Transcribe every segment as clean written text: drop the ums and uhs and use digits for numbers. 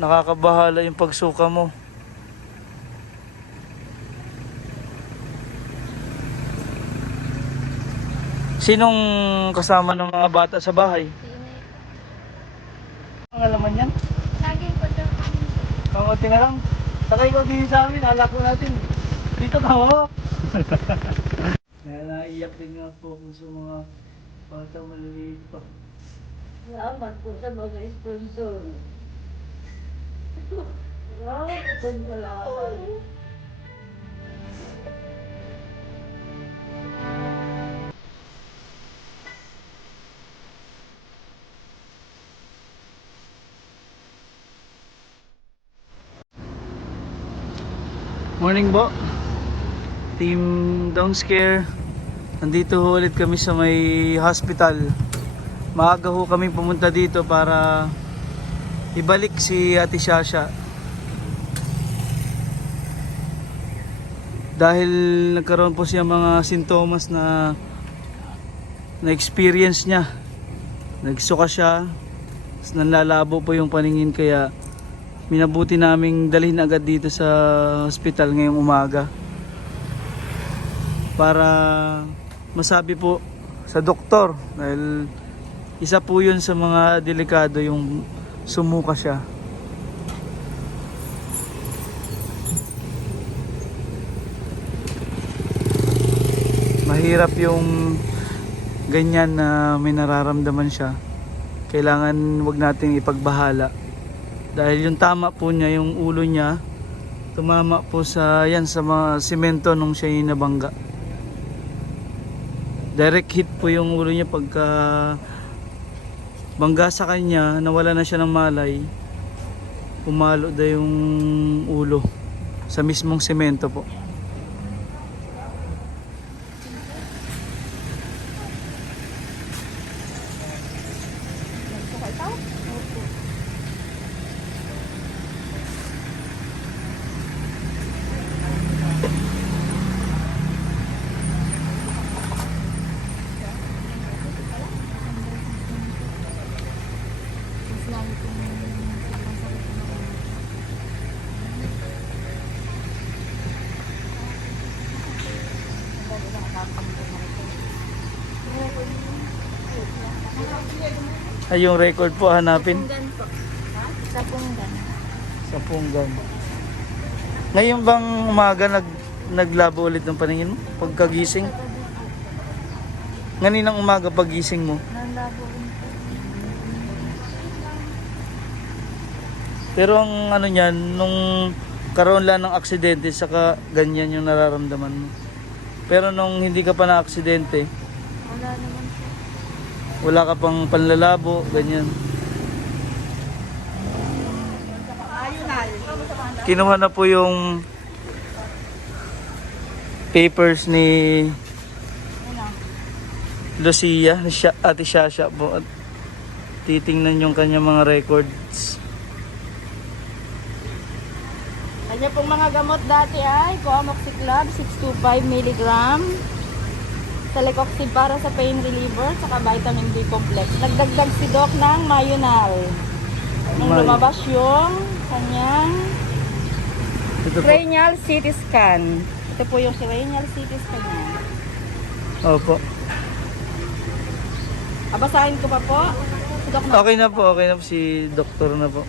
Nakakabahala yung pagsuka mo. Sinong kasama ng mga bata sa bahay? Ang alaman yan? Laging po daw kami. Kamuti na lang. Sakay ko din sa amin, halak ko natin. Dito tawa. Kaya naiyak din nga po sa mga bata maliliit pa. Salamat po sa mga sponsor. Salamat. Morning po. Team Don't Scare. Nandito ho ulit kami sa may hospital. Maaga ho kami pumunta dito para ibalik si Ate Shasha. Dahil nagkaroon po siya mga sintomas na experience niya. Nagsuka siya, nanlalabo po yung paningin, kaya minabuti naming dalhin agad dito sa hospital ngayong umaga para masabi po sa doktor, dahil isa po yun sa mga delikado yung sumuka siya. Mahirap yung ganyan na may nararamdaman siya. Kailangan wag nating ipagbahala. Dahil yung tama po niya, yung ulo niya tumama po sa yan, sa mga simento nung siya yung nabangga. Direct hit po yung ulo niya. Pagka bangga sa kanya, nawala na siya ng malay, pumalo na yung ulo sa mismong simento po. Ay, yung record po hanapin. Punggan po. Sa punggan. Sa punggan. Ngayon bang umaga naglabo ulit ng paningin mo? Pagkagising? Nganinang umaga paggising mo? Nalabo rin po. Pero ang ano niyan, nung karoon lang ng aksidente, saka ganyan yung nararamdaman mo. Pero nung hindi ka pa na aksidente, Wala naman po. wala ka pang panlalabo, ganyan. Kinuha na po yung papers ni Lucia, Ate Shasha po, at titingnan yung kanyang mga records. Kanya pong mga gamot dati ay Coamoxiclab 625 mg, Celecoxib para sa pain reliever, saka vitamin D complex. Nagdagdag si Doc ng Mayunal. Nung lumabas yung kanyang Ito po. cranial CT scan. Ito po yung cranial CT scan niya. Opo. Abasahin ko pa po. Si Doc na. Okay na po, si doktor na po.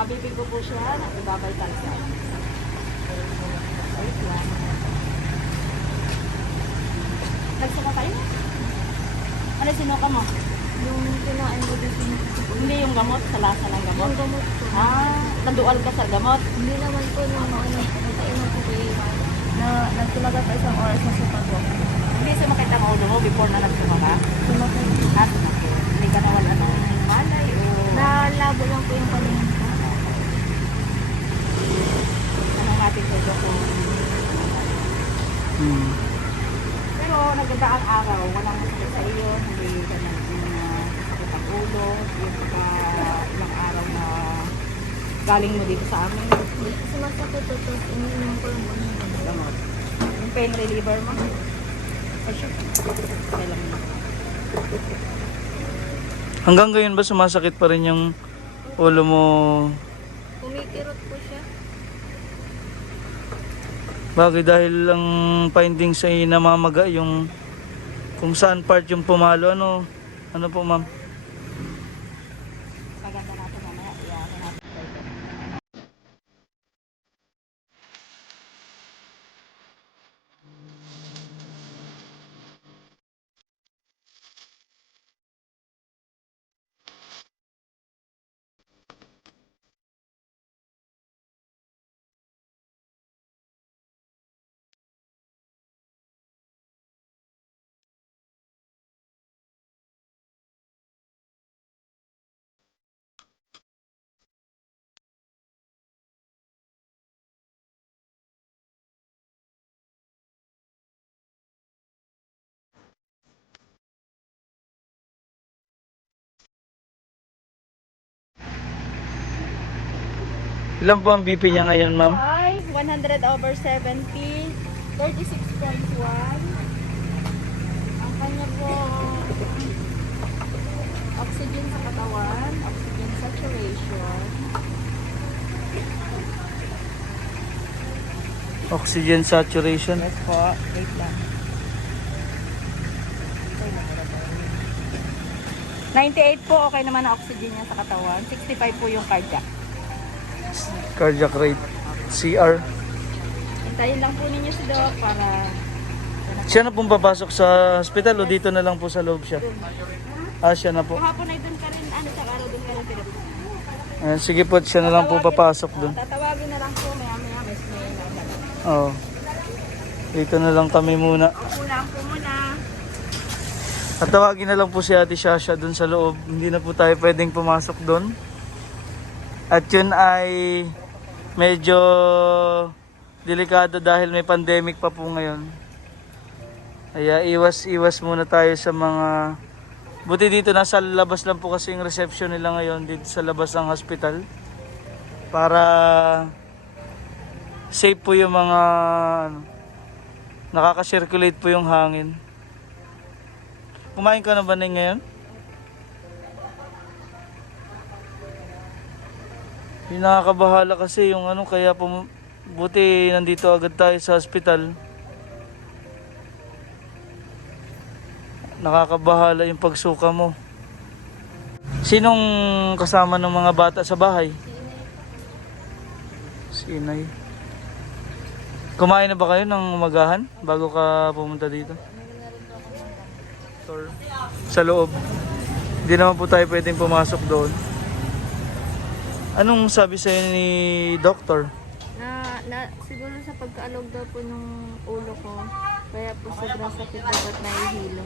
Bibig ko po siya at ibabay talsa. Wait lang. Nagsuka kayo? Ano sinuka mo? Yung kinain ko dito. Hindi yung gamot, sa lasa ng gamot. Yung gamot ko. Nadual ka sa gamot. Hindi naman po nung nakainom ko kayo. Nagsumaga pa isang oras na suka ko. Hindi sumakit ang ulo mo before na nagsumaga? Sumakit. Sumakit. Hindi ka nawala ng malay o... Nalabo lang po yung paningin ko. Tanong natin sa Dok kung... Pero nagdadaang araw, walang masakit sa iyo, hindi ka sakit ang ulo, yung ilang araw na galing mo dito sa amin. Sumasakit ito, tapos ininom ko lang po yung gamot. Gamot. Yung pain reliever mo? Ay, sure. Kailan mo? Hanggang ngayon ba sumasakit pa rin yung Ulo mo, Kumikirot po siya. bagay dahil ang findings ay namamaga yung kung saan part yung pumalo. Ano po ma'am? Maganda natin mamaya. Iyakin natin kayo. Ilan po ang BP niya ngayon ma'am? Ay, 100/70, 36.1. Ang kanya po, oxygen sa katawan, oxygen saturation. Oxygen saturation. Yes po, wait lang. 98 po, okay naman ang oxygen niya sa katawan. 65 po yung cardiac. Cardiac rate. CR. Hintayin lang po ninyo si Doc para... Siya na pong papasok sa hospital o dito na lang po sa loob siya? Ah, siya na po. Kahapon ay doon ka rin, sa araw doon ka rin pinag- Sige po, siya na lang po papasok doon. Tatawagin na lang po, maya-maya, may Oo. Dito na lang kami muna. Upo lang po muna. At tawagin na lang po si Ate Shasha doon sa loob. Hindi na po tayo pwedeng pumasok doon. At yun ay medyo delikado dahil may pandemic pa po ngayon. Kaya iwas-iwas muna tayo sa mga... Buti dito nasa labas lang po kasi yung reception nila ngayon dito sa labas ng hospital. Para safe po yung mga... Nakaka-circulate po yung hangin. Kumain ka na ba na ngayon? Yung nakakabahala kasi yung kaya buti nandito agad tayo sa hospital. Nakakabahala yung pagsuka mo. Sinong kasama ng mga bata sa bahay? Si Inay. Kumain na ba kayo ng umagahan bago ka pumunta dito? Sa loob. Hindi naman po tayo pwedeng pumasok doon. Anong sabi sa ni doctor? Siguro sa pagkaalog daw po ng ulo ko, kaya po sobrang sakit dapat nahihilo.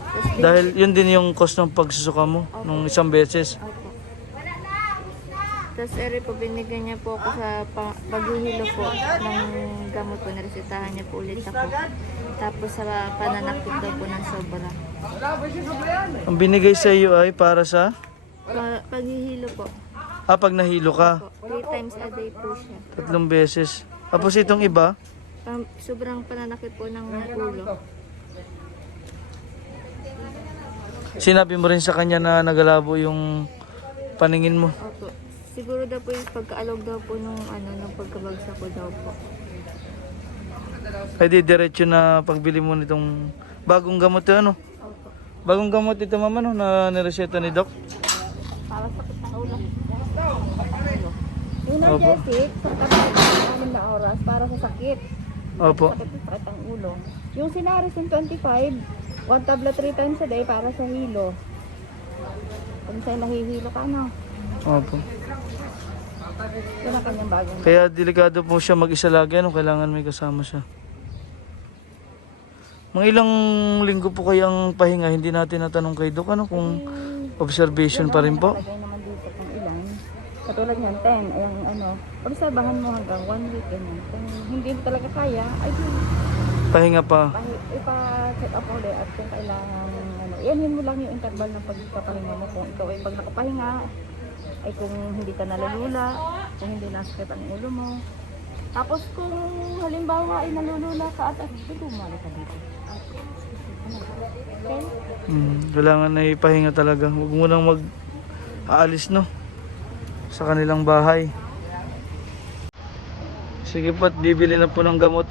Tapos Dahil yun din yung cause ng pagsusuka mo nung isang beses. Opo. Tapos po binigyan niya po ako sa paghihilo po ng gamot po, naresetahan niya po ulit ako. Tapos sa pananakit daw po ng sobra. Ang binigay sa iyo ay para sa Paghihilo po. pag nahilo ka, Opo. 3 times a day po siya. 3 beses. Tapos itong iba, Sobrang pananakit po ng ulo. sinabi mo rin sa kanya na nagalabo yung paningin mo. Opo. Siguro daw po yung pagkaalog daw po nung pagkabagsak ko daw po. Ay di diretso na pagbili mo nitong bagong gamot yun, Opo. Bagong gamot ito mama na nireseta ni Doc. Para sakit ng ulo. Yung Opo. Analgesic, sa kapag na oras para sa sakit. Opo. Sakit ang ulo. Yung Sinarisin 25, 1 tablet 3 times a day para sa hilo. Kung sa'yo nahihilo ka, Opo. Yun ang kanyang bagong. Kaya delikado po siya mag-isa lagi, kailangan may kasama siya. Mga ilang linggo po kayang pahinga, hindi natin natanong kay Doc, kung observation pa rin po. Lagay naman dito kung ilan. Katulad niyan, 10. Obserbahan mo hanggang 1 week. Kung hindi mo talaga kaya, ay Pahinga pa. ipa-check up ulit at kung kailangan, iyanin mo lang yung interval ng pagpapahinga mo. Kung ikaw ay pag nakapahinga, ay kung hindi ka nalulula, kung hindi nasakit ang ulo mo. Tapos kung halimbawa ay nalulula ka at dumali ka dito. Okay? Kailangan na ipahinga talaga. Huwag mo nang mag-aalis, no? sa kanilang bahay. Sige po, at bibili na po ng gamot.